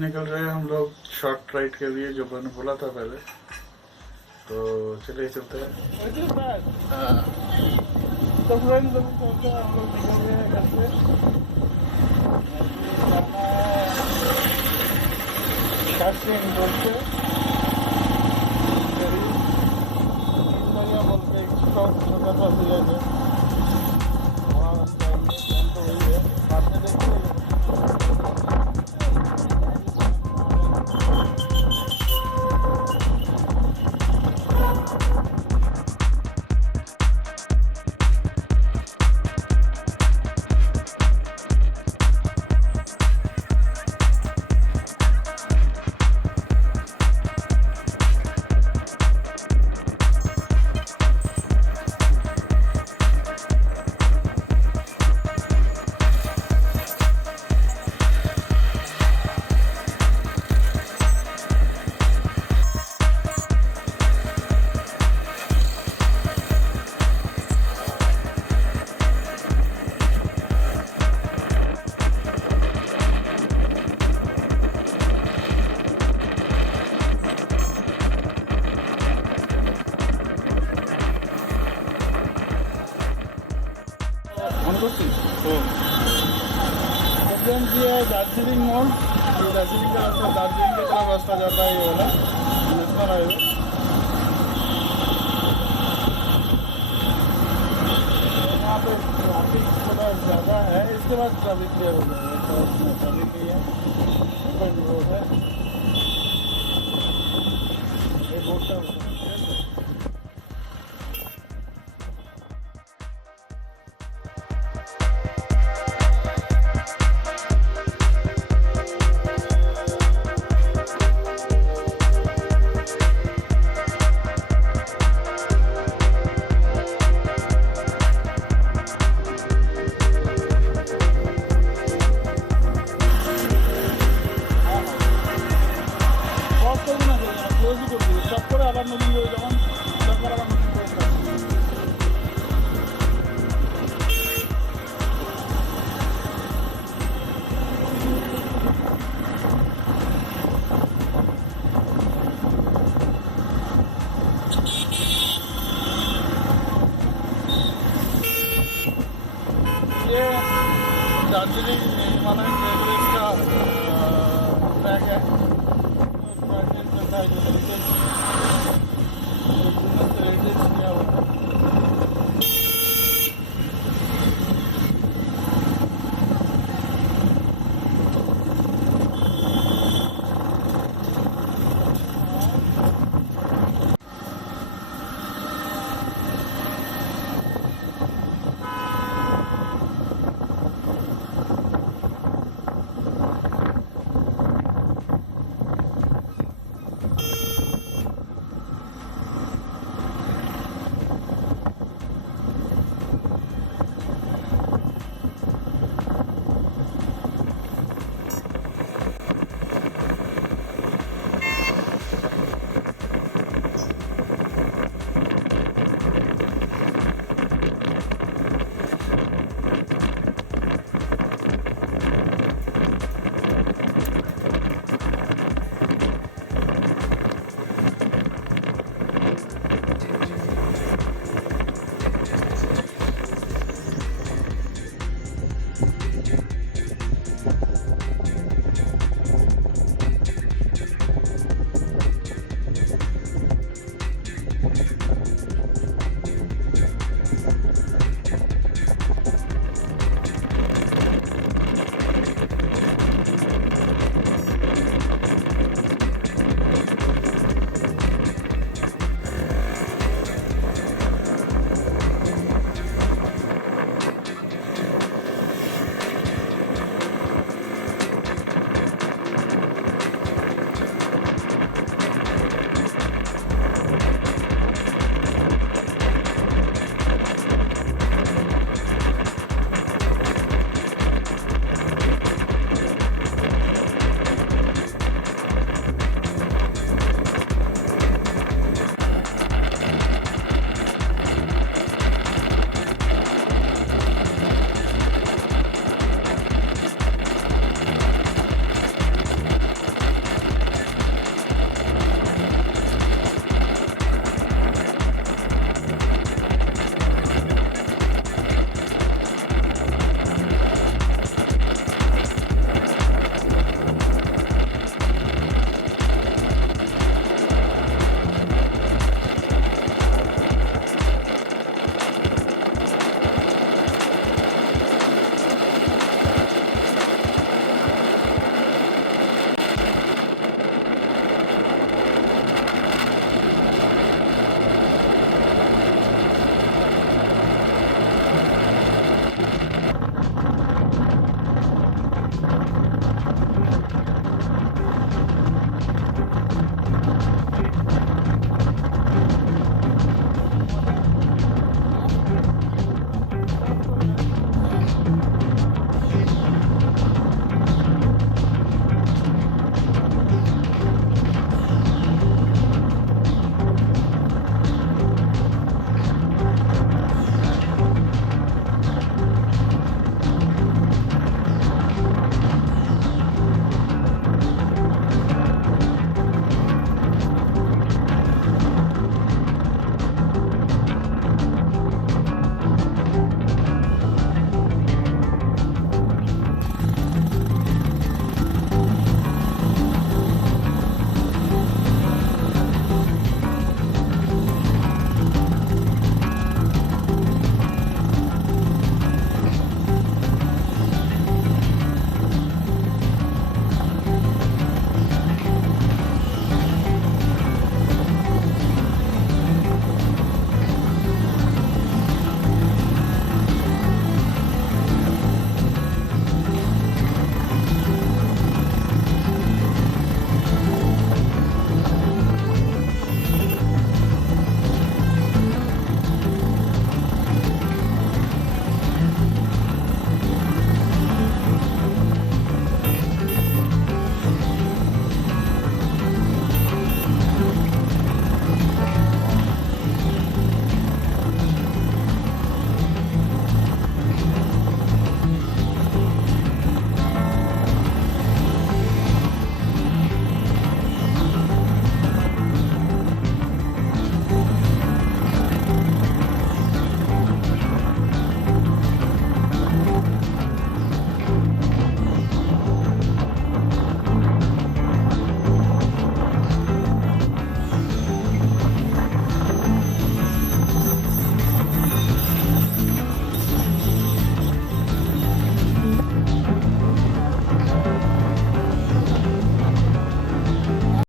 निकल रहे हैं हम लोग शॉर्ट राइड के लिए, जो मैंने बोला था पहले। तो चलिए चलते हैं। तो फ्रेंड्स अभी चलते हैं, हम लोग निकल गए हैं घर से। जाना है काशिम रोड से बोल के एक स्टॉप छोटा सा विलेज है, वहाँ हम जाएंगे। प्लान तो वही है, बाद में देखते हैं। ये है दार्जिलिंग मोड़। ये दार्जिलिंग का रास्ता, दार्जिलिंग की तरफ रास्ता जाता है, ये वाला नेशनल हाईवे। यहाँ पे ट्रैफिक थोड़ा ज़्यादा है, इसके बाद ट्रैफिक क्लियर हो जाएगा। तो इसमें ट्रैफिक नहीं है, ओपन रोड है। ये बोर्ड का दार्जिलिंग हिमालयन रेलवे का ट्रैक है। ट्रैक चलता है जो तरीके